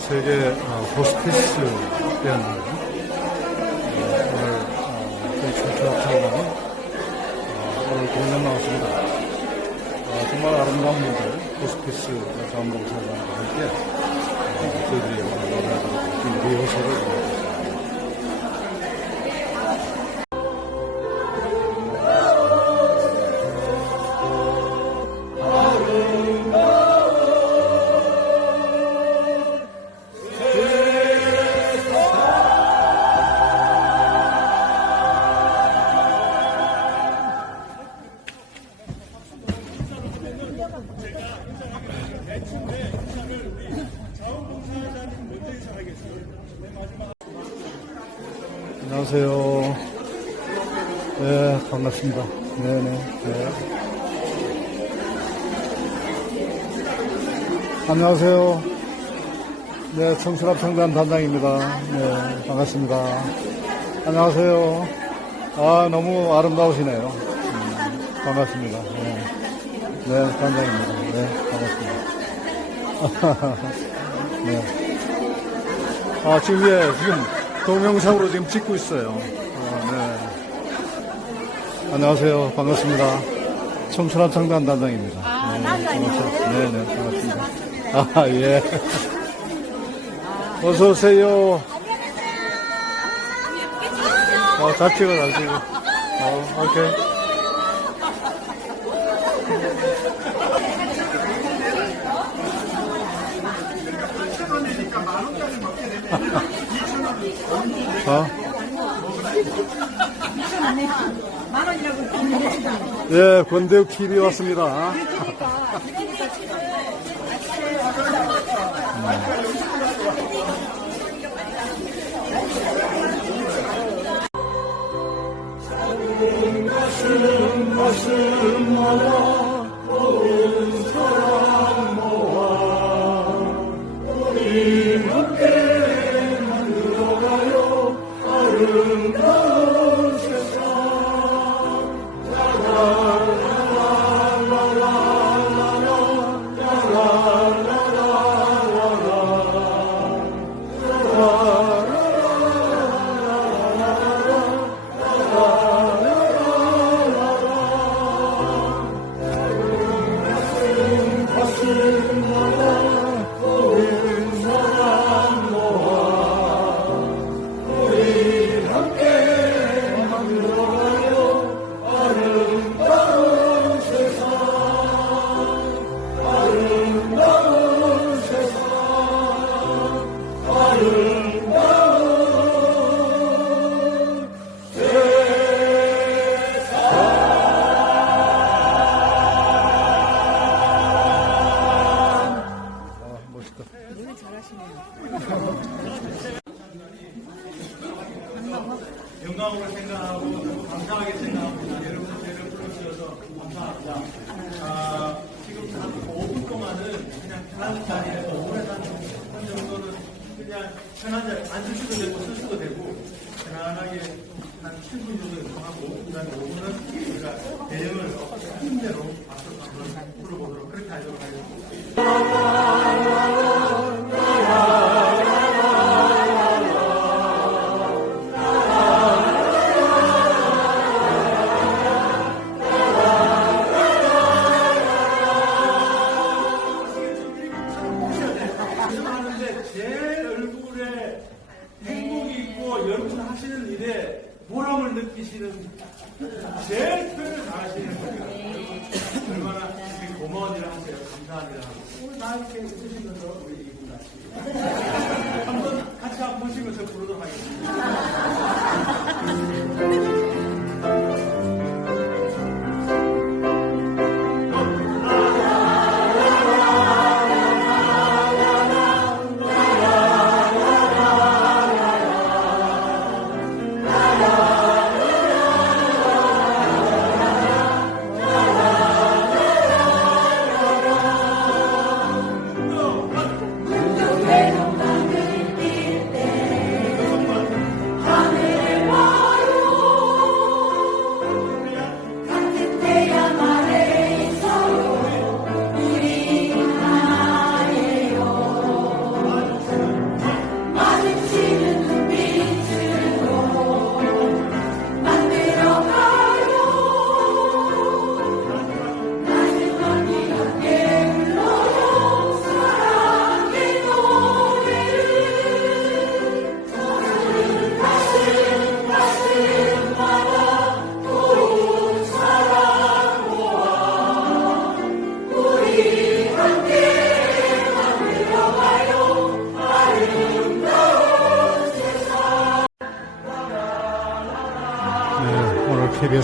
세계 어, 호스피스 대회인데요. 어, 오늘 어, 저희 어, 오늘 공연 나왔습니다. 어, 정말 아름다운 분들, 호스피스 자원봉사자와 함께 어, 저희들이 오늘 노래하고 리허설을 안녕하세요. 네, 반갑습니다. 네네. 네. 안녕하세요. 네, 청순합창단 단장입니다. 네, 반갑습니다. 안녕하세요. 아, 너무 아름다우시네요. 음, 반갑습니다. 네. 네, 단장입니다. 네, 반갑습니다. 네. 아, 지금, 예, 지금 동영상으로 지금 찍고 있어요. 아, 네. 안녕하세요. 반갑습니다. 청춘한 창단 단장입니다. 아, 네? 반갑습니다. 네, 네, 반갑습니다. 아, 예. 어서오세요. 어, 잘 찍어, 잘 찍어. 어, 오케이. 어? 예, 권대욱 TV 왔습니다. 영광으로 생각하고 감사하게 생각합니다. 여러분 저희를 불러주셔서 감사합니다. 아, 지금 한 5분 동안은 그냥 편한 자리에서 오래 한 정도는 그냥 편한 자리 앉을 수도 되고 쓸 수도 되고 편안하게 한 7분 정도 하고 그다음에 5분은 우리가 대형을 힘대로 박수 한번 불러보도록 그렇게 하도록 하겠습니다. 하는데 제 얼굴에 행복이 있고 여러분 하시는 일에 보람을 느끼시는 제일 표현을 잘하시는 분이에요. 얼마나 이렇게 고마운 일을 하세요. 감사한 일을 하고. 오늘 나 이렇게 웃으시면서 우리 이분 같이. 한번 같이 한번 보시면서 부르도록 하겠습니다.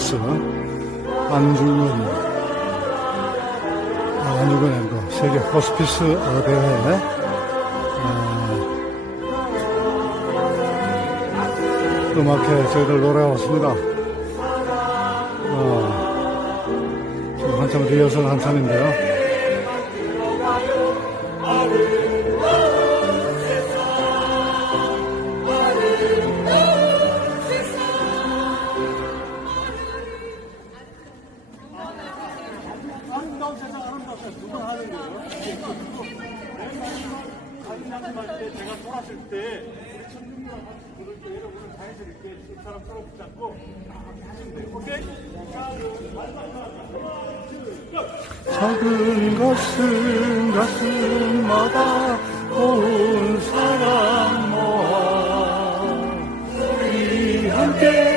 KBS 안중근 아, 안중근 앵거 세계 호스피스 어, 대회 어, 음악회 저희들 노래 왔습니다. 어, 지금 한참 리허설 한참인데요. 돌았을 때 우리 청년들하고 그럴 때 여러분은 자연스럽게 두 사람 서로 붙잡고 작은 가슴 가슴마다 고운 사랑 모아 우리 함께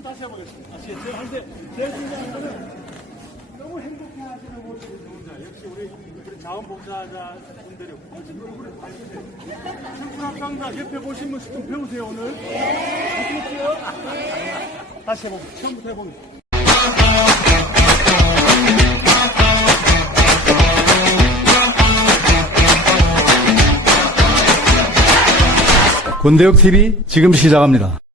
처음 다시 해보겠습니다. 아시겠죠? 근데 제일 중요한 거는 너무 행복해 하시는 모습이 좋은다. 역시 우리 우리 자원봉사자 분들이 어쩜 얼굴에 밝으세요. 청춘합창단 옆에 보신 분씩 좀 배우세요 오늘. 아시겠죠? 다시 해봅니다. 처음부터 해봅니다. 권대혁 TV 지금 시작합니다.